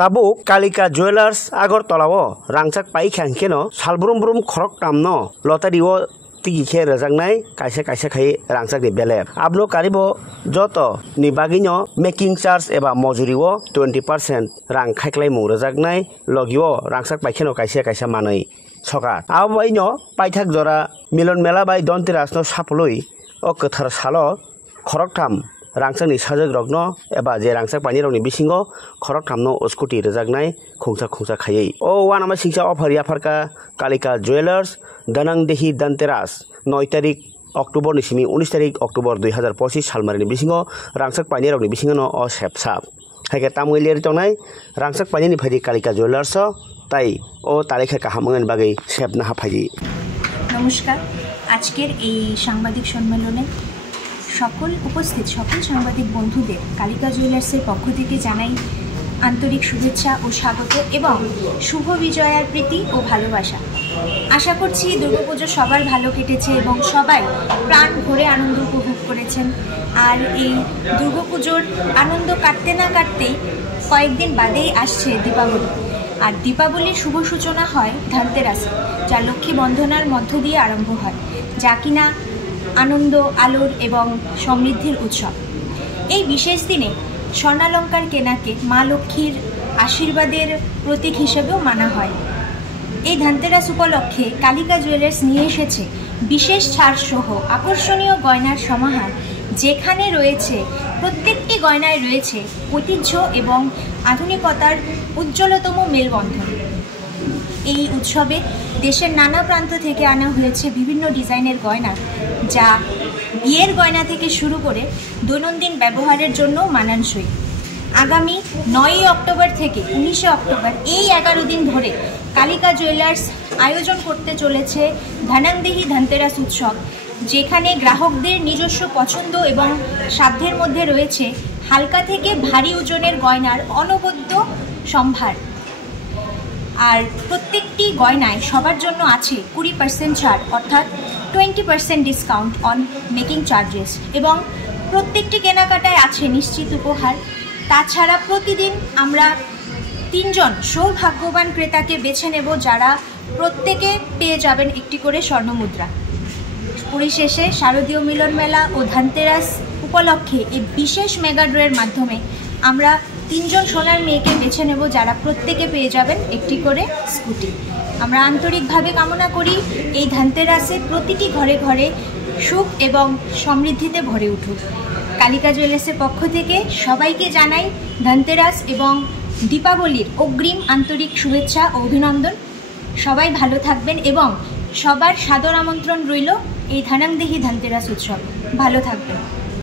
Tabuk Kalika Jewelers Agortolawo Rangsak Paikhan Keno Salbrum Brum Krok Tamno Lotariwo Tigi Khe Rajangnai Kaisa Kaisa Khai Rangsak ni Beler Abno Karibo Joto ni Baginyo Making Charge Eba Mojuriwo 20% Rang Khaiklai Mu Rajangnai Logiwo Rangsak Paikheno Kaisa Kaisa Manai Sokat Abaino Paithak Jora Milon Mela Bai Dontirasno Sapului O Kothar Salo Krok Tam Rangsakni sajak rokno eba je rangsak pani rokni bisingo khorok thamno scooty rejaknai khungsa khayei o wanama singsa offer yafarka Kalika Jewelers Danangdehi Danteras 9 tarik Oktober ni simi 19 tarik Oktober 2025 salmarni bisingo rangsak pani rokni bisingo no o sepsap haike tamuiler tongnai rangsak pani ni phari Kalika Jewelers tai o tarekha kahamangen bagai sepna hafaji নমস্কার আজকের এই সাংবাদিক সম্মেলনে সকল উপস্থিত সকল সাংবাদিক বন্ধুদের কালিকা জুয়েলার্সের পক্ষ থেকে জানাই আন্তরিক শুভেচ্ছা ও স্বাগত এবং শুভ বিজয়ার প্রীতি ও ভালোবাসা। আশা করছি দুর্গাপুজো সবার ভালো কেটেছে এবং সবাই প্রাণ ভরে আনন্দ উপভোগ করেছেন। আর এই দুর্গাপুজোর আনন্দ কাটতে না কাটতেই কয়েকদিন বাদেই আসছে দীপাবলি। আর দীপাবলির শুভ সূচনা হয় ধনতেরাসে, যা লক্ষ্মী বন্দনার মধ্য দিয়ে আরম্ভ হয়, যা কিনা আনন্দ আলোর এবং সমৃদ্ধির উৎসব। এই বিশেষ দিনে স্বর্ণালঙ্কার কেনাকে মা লক্ষ্মীর আশীর্বাদের প্রতীক হিসেবেও মানা হয়। এই ধনতেরাস উপলক্ষে কালিকা জুয়েলার্স নিয়ে এসেছে বিশেষ ছাড় সহ আকর্ষণীয় গয়নার সমাহার, যেখানে রয়েছে প্রত্যেকটি গয়নায় রয়েছে ঐতিহ্য এবং আধুনিকতার উজ্জ্বলতম মেলবন্ধন। এই উৎসবে দেশের নানা প্রান্ত থেকে আনা হয়েছে বিভিন্ন ডিজাইনের গয়না, যা বিয়ের গয়না থেকে শুরু করে দৈনন্দিন ব্যবহারের জন্য মানানসই। আগামী 9 অক্টোবর থেকে 19 অক্টোবর এই 11 দিন ধরে কালিকা জুয়েলার্স আয়োজন করতে চলেছে ধনাংদেহি ধনতেরাস উৎসব, যেখানে গ্রাহকদের নিজস্ব পছন্দ এবং সাধ্যের মধ্যে রয়েছে হালকা থেকে ভারী ওজনের গয়নার অনবদ্য সম্ভার। আর প্রত্যেকটি গয়নায় সবার জন্য আছে 20% ছাড়, অর্থাৎ 20% ডিসকাউন্ট অন মেকিং চার্জেস, এবং প্রত্যেকটি কেনাকাটায় আছে নিশ্চিত উপহার। তাছাড়া প্রতিদিন আমরা 3 জন সৌভাগ্যবান ক্রেতাকে বেছে নেব, যারা প্রত্যেকে পেয়ে যাবেন একটি করে স্বর্ণমুদ্রা। পরিশেষে শারদীয় মিলন মেলা ও ধনতেরাস উপলক্ষে এই বিশেষ মেগা ড্রয়ের মাধ্যমে আমরা 3 জন সোনার মেয়েকে বেছে নেব, যারা প্রত্যেকে পেয়ে যাবেন একটি করে স্কুটি। আমরা আন্তরিকভাবে কামনা করি এই ধনতেরাসে প্রতিটি ঘরে ঘরে সুখ এবং সমৃদ্ধিতে ভরে উঠুক। কালিকা জুয়েলার্সের পক্ষ থেকে সবাইকে জানাই ধনতেরাস এবং দীপাবলির অগ্রিম আন্তরিক শুভেচ্ছা ও অভিনন্দন। সবাই ভালো থাকবেন এবং সবার সাদর আমন্ত্রণ রইল এই ধনাংদেহি ধনতেরাস উৎসব। ভালো থাকবেন।